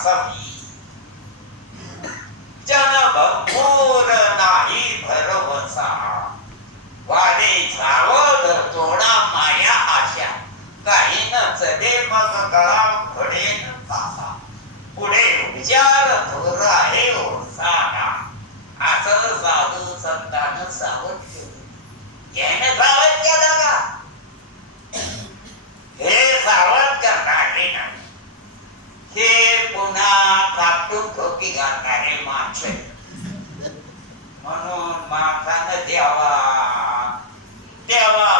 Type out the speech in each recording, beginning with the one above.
असा जन भरपूर नाही भरवसा. वाणे झावड तोडा माया आशा. काही न चले मग गळा घडे न तासा पुढे विचार धोर आहे ओसाडा असं साधू संतान सावध केलं याने सावध केलं गुणात टोपी घालणारे माणसे म्हणून माणसानं द्यावा द्यावा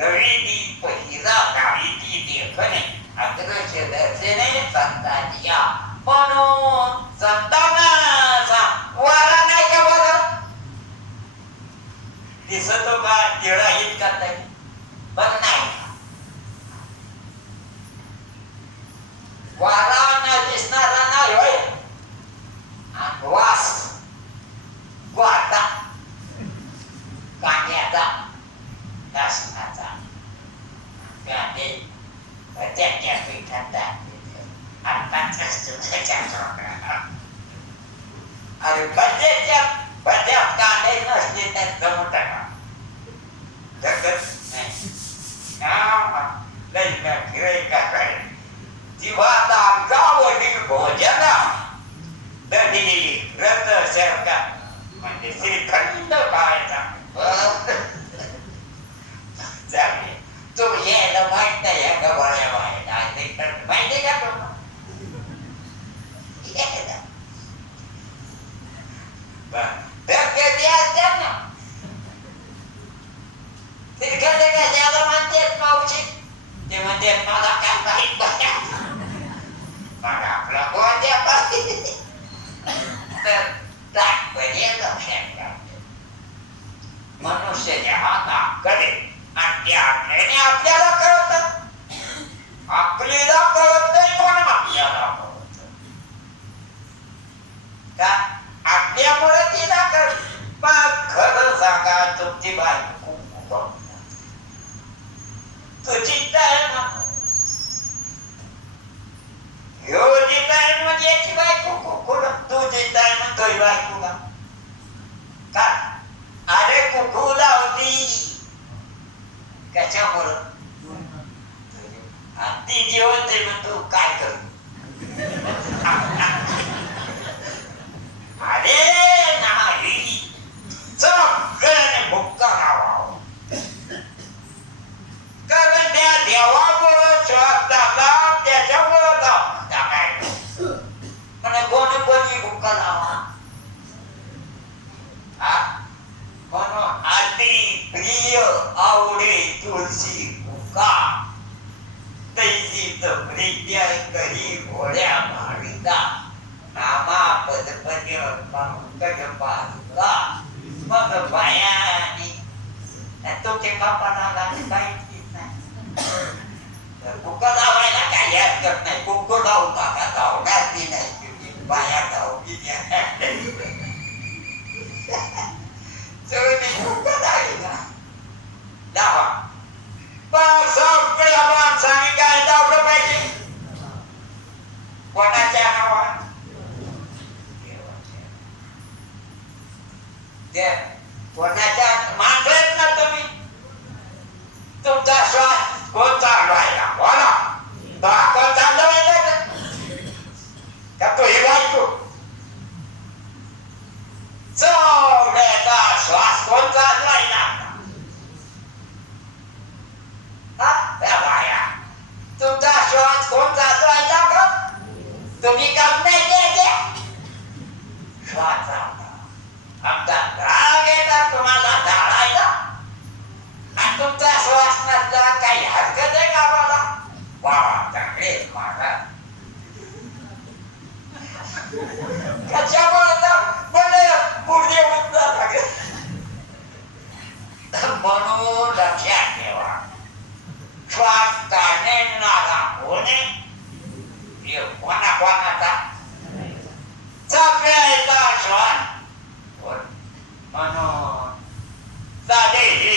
रवी दी पहिला गावी ती देखणे अग्रज दर्शने संत putting तैसीत प्रिय करी भोळ्या भाविका नामा पदपद्य पंकज पादुका मग बायानी तुमच्या बापाला काहीच नाही कुकर लावायला काही हरकत नाही कुकर लावून टाका धावणार ती नाही बाया धावली कुकर लावली ना लावा पण माणसाने काय लावलं पाहिजे. कोणाच्या नावात कोणाच्या? माणसं ना तुम्ही. तुमचा श्वास कोण चालवायला बोला. चालवायला का? तो हे बायको चौड्याचा श्वास कोण चालवायला हा? त्या बाया तुमचा श्वास कोण चालवायला का तुम्ही काम नाही द्यायचे श्वास चालवा आमचा राग येतात तुम्हाला जाळायला आणि तुमचा श्वास नसला काही हरकत आहे का मला वा चांगले महाराज कशामुळे तर बरे पुढे उठला लागले म्हणून लक्षात ठेवा श्वास काढणे नाला होणे हे कोणा कोणाचा सगळ्याचा श्वास होय. म्हणून साधे हे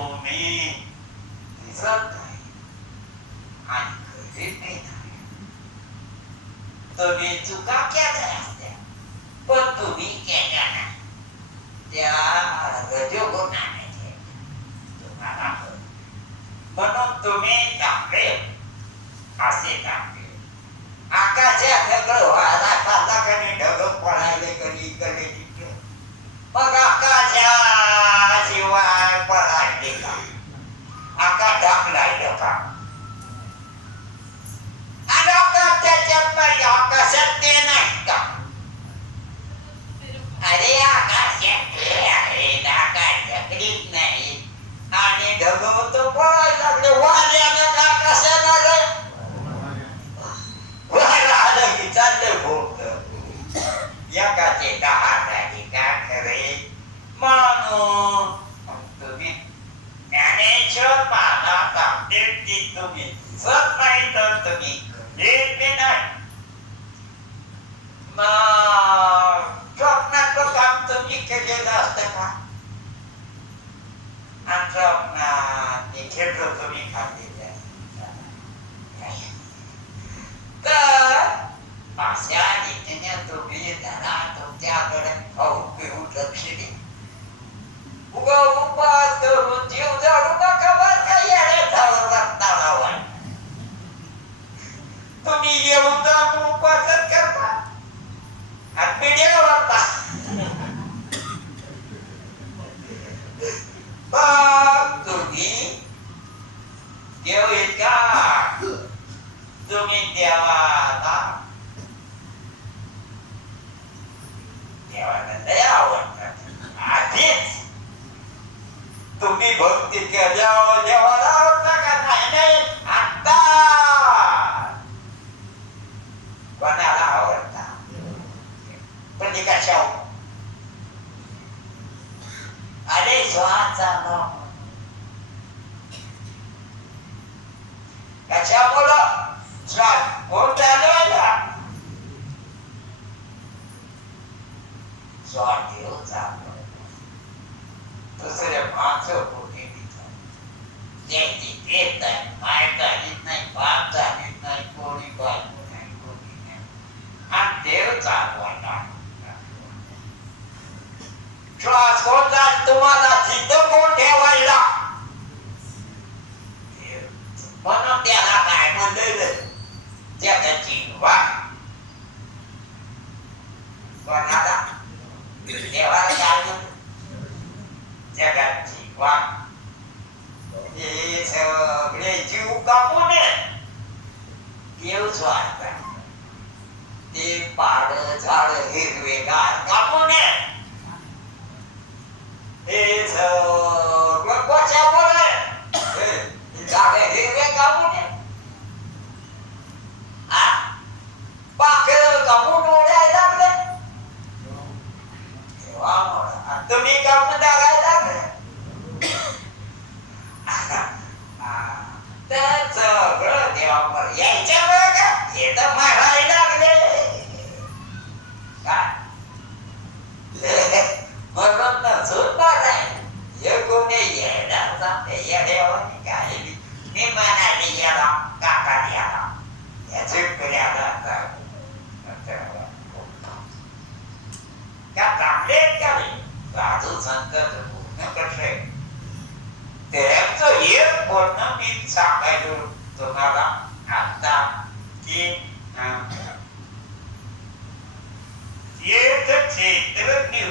rớt thầy. Anh cười đến với thầy. Tôi nên chú cá kia thế. Này bất cứ bị kẻ nhà này. Dạ, ya chú ko na này thế. Chú ta làm ừ. mà nó tôi nghe cảm thấy à xin cảm thấy काम तुम्ही केलेलं असतं का आणि तर अशा रीतीने तुम्ही जरा तुमच्याकडे खाऊ पिऊ लक्ष दे उगा उपास करून जीव जाडू नका बरं का येण्याचा रक्ताळावर तुम्ही येऊन जाऊन उपासच करता. आणि पिढ्यावर वाटता मग तुम्ही देव इतका देवाला देवाला लय आधीच. तुम्ही भक्ती केल्यावर देवाला 说，从咱都妈的。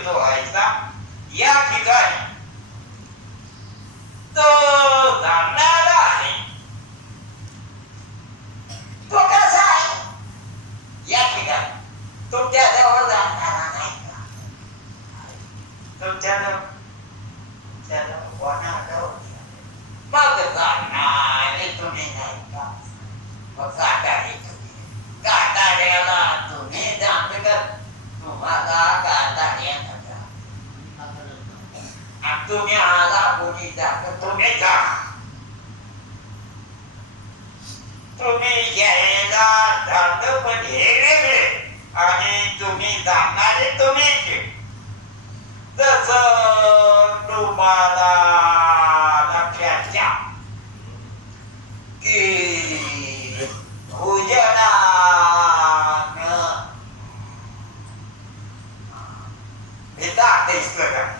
utilizar e aplicar toda a naragem. Tô casado e aplicar. Tô tendo a hora Tô tendo. Tendo o anel da outra. Mas eu tô na ele tô nem na casa. Vou sacar ele. Catarela, tu cái dá, fica. Não vai dar catarela. तुम्ही आला कोणी जात तुम्ही जा तुम्ही घ्यायला झालं पण हे वेगळे आणि तुम्ही जाणारे तुम्हीच जस तुम्हाला लक्षात घ्या. की भोजनानं हे दाखतेच का?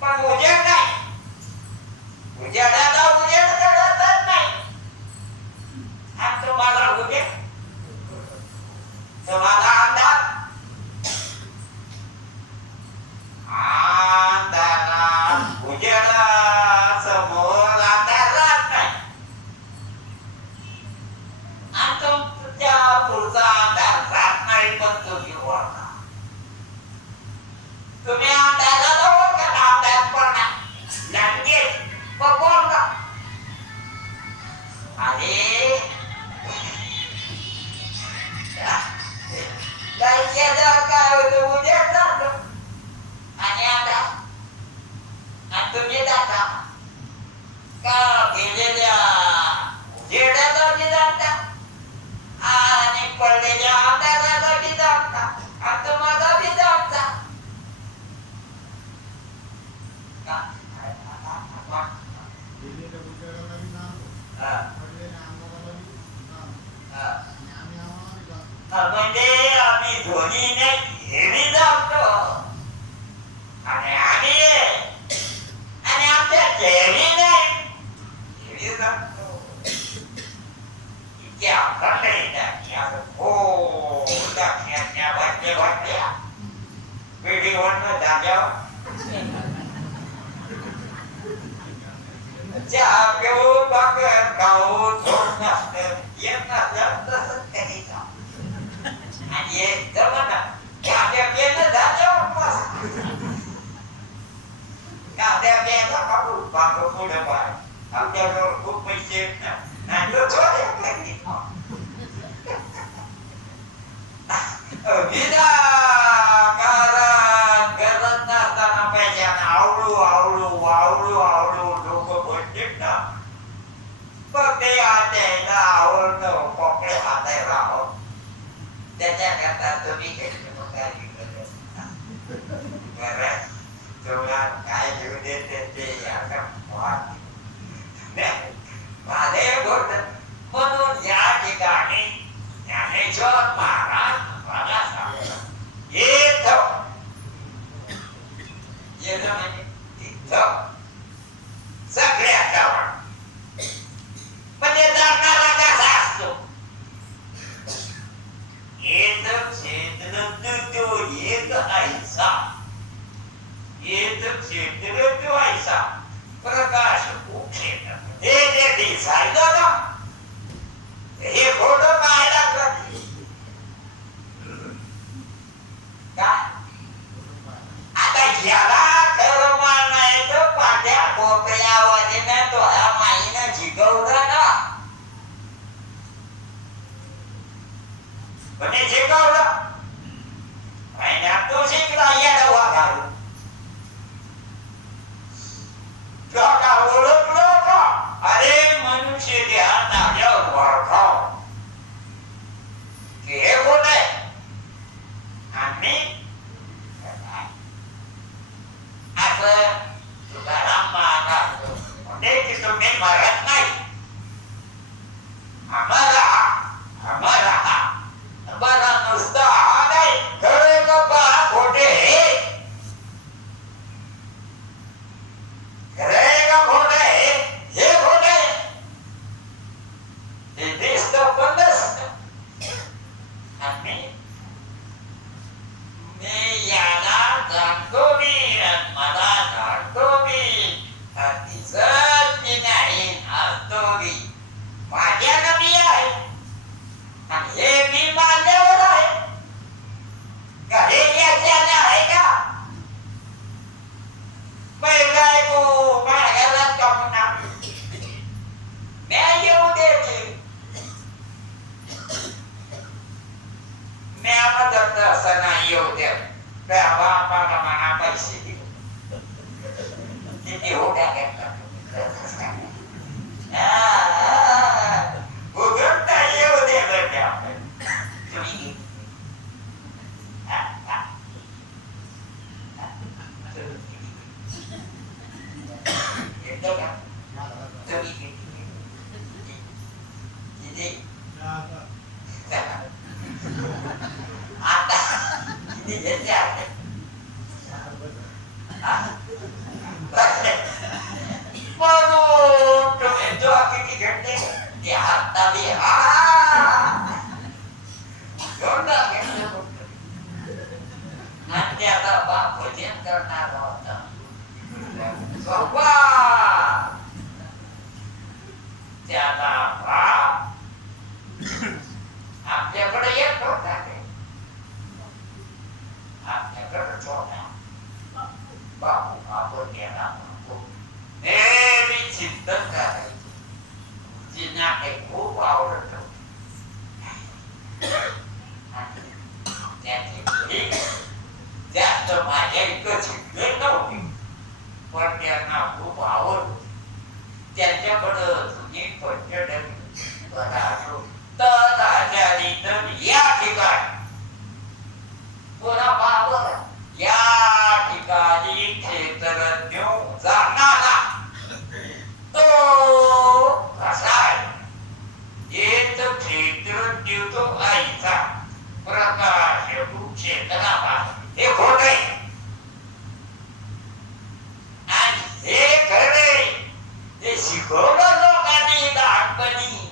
पण उजेड नाही उजेडाला उजेड कळतच नाही आणि तुम्हाला उजेड आणि म्हणजे आम्ही धोनीने घेरी जातो आणि आम्ही आणि आमच्या घेरीने घेरी जातो इतके आपण नाही टाकल्या हो टाकल्या भरते भरत्या पिढी म्हणणं झाल्यावर chả kêu bác cầu thôn nhà ye zaman na cả đẹp bien nó đã cho quá cả đẹp bien nó có đủ và có không được vậy không đeo đâu cũng mình xem nào này nó có đẹp lên đi ở phía đó त्याच्याकरता तुम्ही कार्य करत कारण तुम्हाला काय घेऊ देते ते याचा महादेव गोड म्हणून या ठिकाणी ज्ञानेश्वर महाराज मला सांगतात येत येत म्हणजे तिथं ऐसा एक क्षेत्र व्हायचा. प्रकाश खूप क्षेत्र हे जे दिसायला apa-apa nama apa di sini? ini udah kan nah क्षेत्रज्ञ आईचा. प्रकाश क्षेत्राला हे खोट आहे. आणि हे खरे हे शिकवलं लोकांनी लहानपणी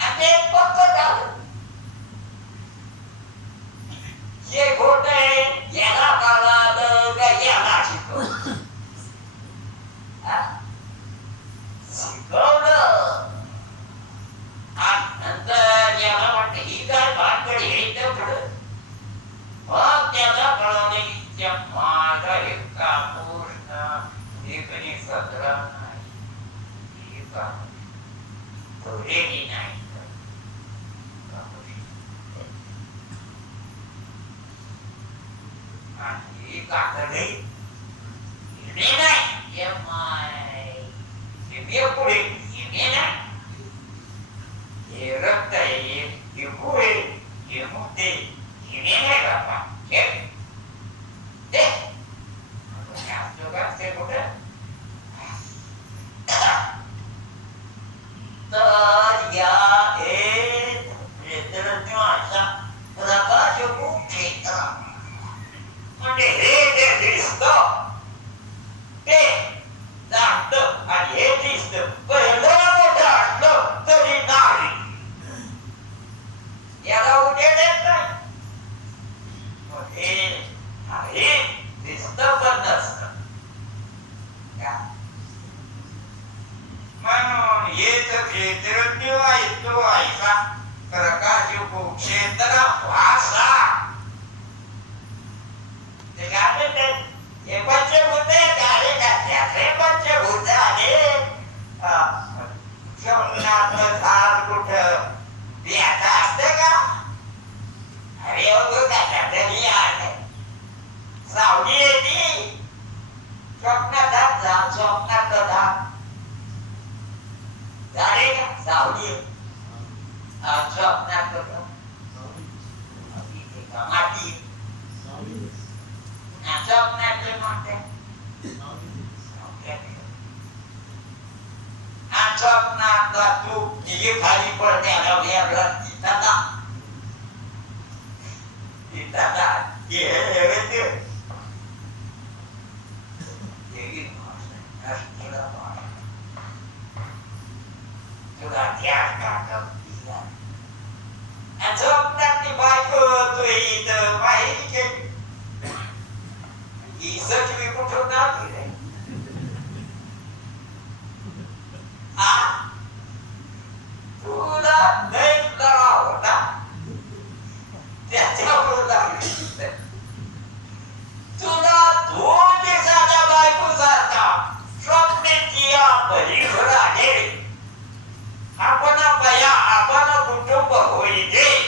आणि ते पक्क झालं. हे खोट आहे याला कळालं का याला शिकवलं शिकवलं. नंतर याला ही काय भानगड हे तर पुढं मग त्याला कळालं की त्या माझा एक कापूस आणि सतरा नाही नाही आणि ही हिने नाही 揺らったり、ゆっくり、ゆっくり、揺れれば、क्षेत्रज्ञ आहे तो प्रकाश क्षेत्र đạo điên à, sợ ra cơ đó và ma điên à, sợ ra cơ non đen Asam na tatu jigi kali pertela biarlah kita tak kita tak ye itu jadi maksudnya kita तुला लय कळा होता त्याच्यावर लागली तुला दोन दिवसाच्या बायको सारखा स्वप्नेची आपली घराने આપણા પયા આપણા કુટુંબ હોય છે.